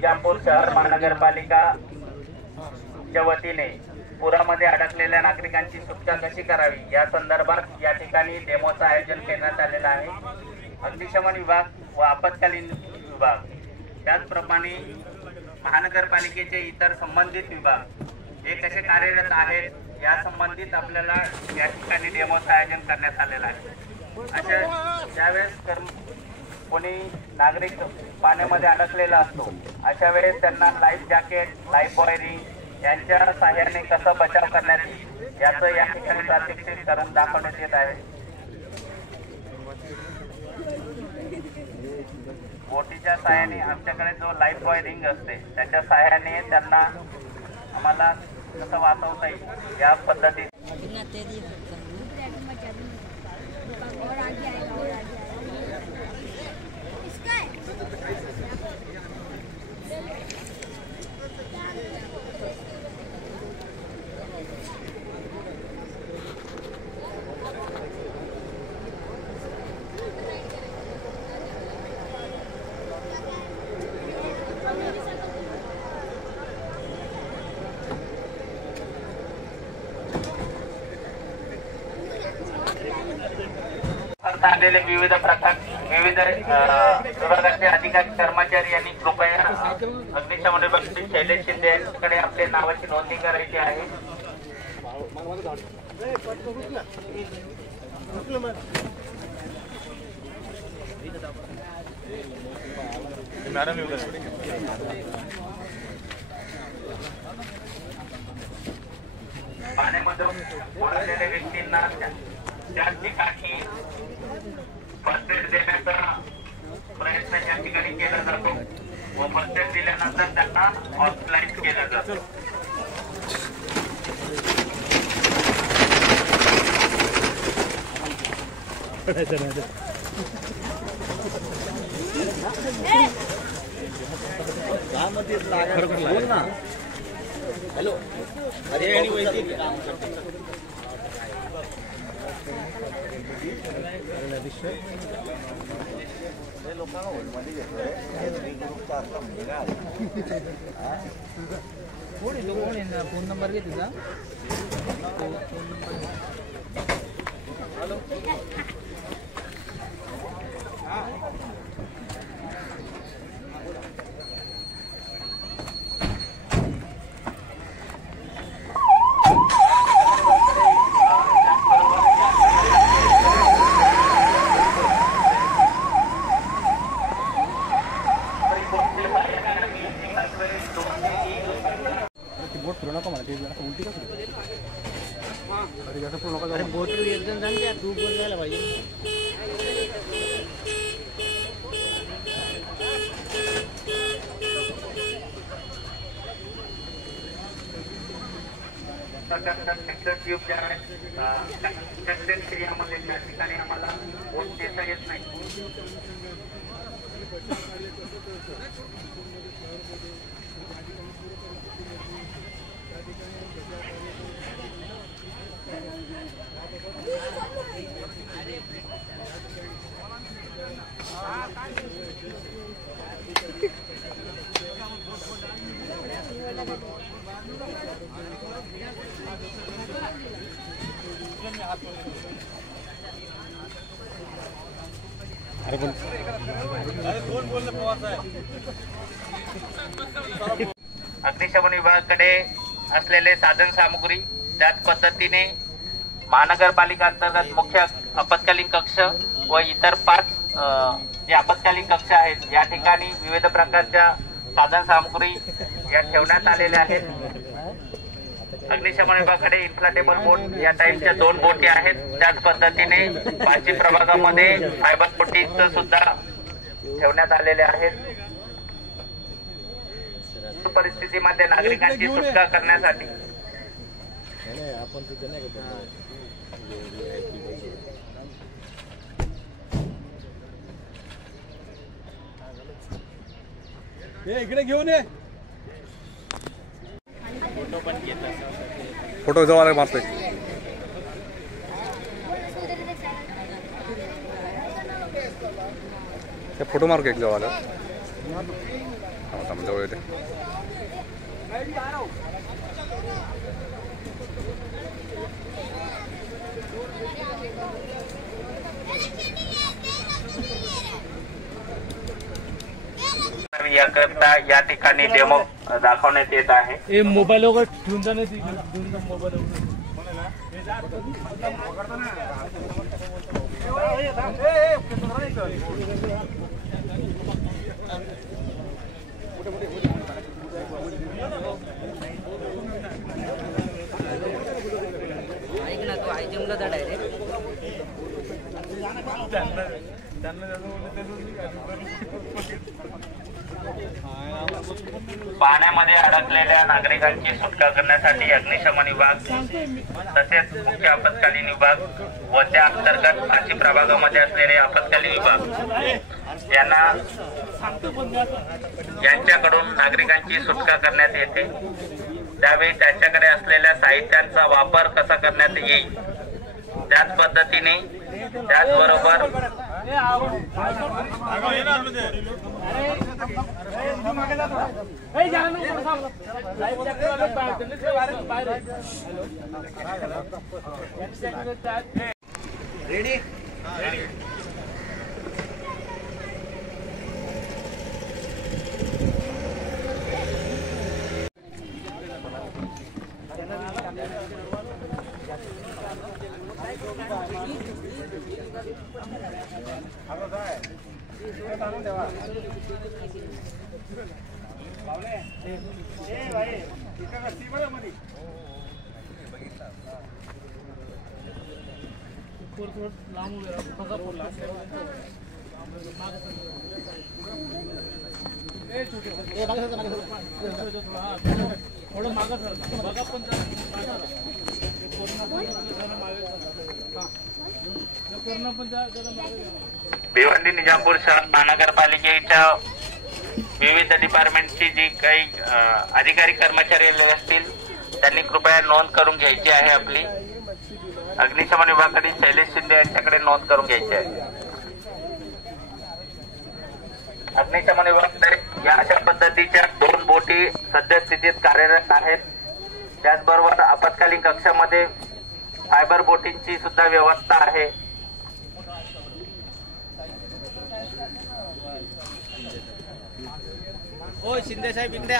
विजापूर शहर महानगरपालिका च्या वतीने पुरामध्ये अडकलेल्या नागरिकांची सुटका कशी करावी या संदर्भात या ठिकाणी डेमोचं आयोजन करण्यात आलेलं आहे। अग्निशमन विभाग व आपत्कालीन विभाग त्याचप्रमाणे महानगरपालिकेचे इतर संबंधित विभाग हे कसे कार्यरत आहेत या संबंधित आपल्याला या ठिकाणी डेमोचं आयोजन करण्यात आलेलं आहे। अशा ज्यावेळेस कोणी नागरिक पाण्यामध्ये अडकलेला असतो अशा वेळेस त्यांना life jacket, life boy ring यांच्या सहाय्याने कसं बचाव करण्यात येईल याचं या ठिकाणी प्रात्यक्षिक करून दाखवण्यात येत आहे। बोटीच्या सहाय्याने आमच्याकडे जो लाईफ बॉय रिंग असते त्याच्या सहाय्याने त्यांना आम्हाला कसं वाचवता येईल या पद्धतीने आलेले विविध विभागाचे अधिकारी कर्मचारी यांनी कृपया अग्निशमन विभागाचे शैलेश शिंदे यांच्याकडे आपल्या नावाची नोंदणी करायची आहे। पाण्यामध्ये बुडलेल्या व्यक्तींना त्या ठिकाणी फर्स्ट एड देण्याचा प्रयत्न या ठिकाणी केला जातो व फर्स्ट एड दिल्यानंतर त्यांना हॉस्पिटलाइज केलं जातं। हॅलो अरे आणि वैद्य फोन नंबर घे तुझा। आम्हाला वोट देता येत नाही। अग्निशमन विभागाकडे असलेले साधन सामुग्री त्याच पद्धतीने महानगरपालिका अंतर्गत मुख्य आपत्कालीन कक्ष व इतर 5 जे आपत्कालीन कक्ष आहेत या ठिकाणी विविध प्रकारच्या साधन सामुग्री या ठेवण्यात आलेल्या आहेत। अग्निशमन विभागाकडे इन्फ्लाटेबल बोट या टाईपच्या 2 बोटी आहेत। त्याच पद्धतीने 5 प्रभागामध्ये फायबर बोटीचं सुद्धा ठेवण्यात आलेले आहेत। परिस्थितीमध्ये नागरिकांची सुटका करण्यासाठी इकडे घेऊन ये फोटो पण घेतला फोटो जवळ मारतोय फोटो मार के जवळ थांबा जवळ येते. याकरता या ठिकाणी डेमो दाखवण्यात येत आहे. मोबाईल वगैरे ठेवून जा नाही मोबाईल ऐक ना तू आयजमला जा डायरेक्ट पाण्यामध्ये अडकलेल्या नागरिकांची सुटका करण्यासाठी अग्निशमन विभाग तसेच मुख्य आपत्कालीन विभाग व त्या अंतर्गत 5 प्रभागामध्ये असलेले आपत्कालीन विभाग यांच्याकडून नागरिकांची सुटका करण्यात येते. त्यावेळी त्यांच्याकडे असलेल्या साहित्यांचा वापर कसा करण्यात येईल त्याच पद्धतीने त्याचबरोबर रेडी भिवंडी निजामपूर शहर महानगरपालिकेच्या विविध डिपार्टमेंटची जी काही अधिकारी कर्मचारी आले असतील त्यांनी कृपया नोंद करून घ्यायची आहे. आपली अग्निशमन विभागातील शैलेश शिंदे यांच्याकडे नोंद करून घ्यायची आहे. अग्निशमन विभागाकडे या अशा पद्धतीच्या 2 बोटी सद्यस्थितीत कार्यरत आहेत. त्याचबरोबर आपत्कालीन कक्षामध्ये फायबर बोटींची सुद्धा व्यवस्था आहे. ओ शिंदे साहेब इकडे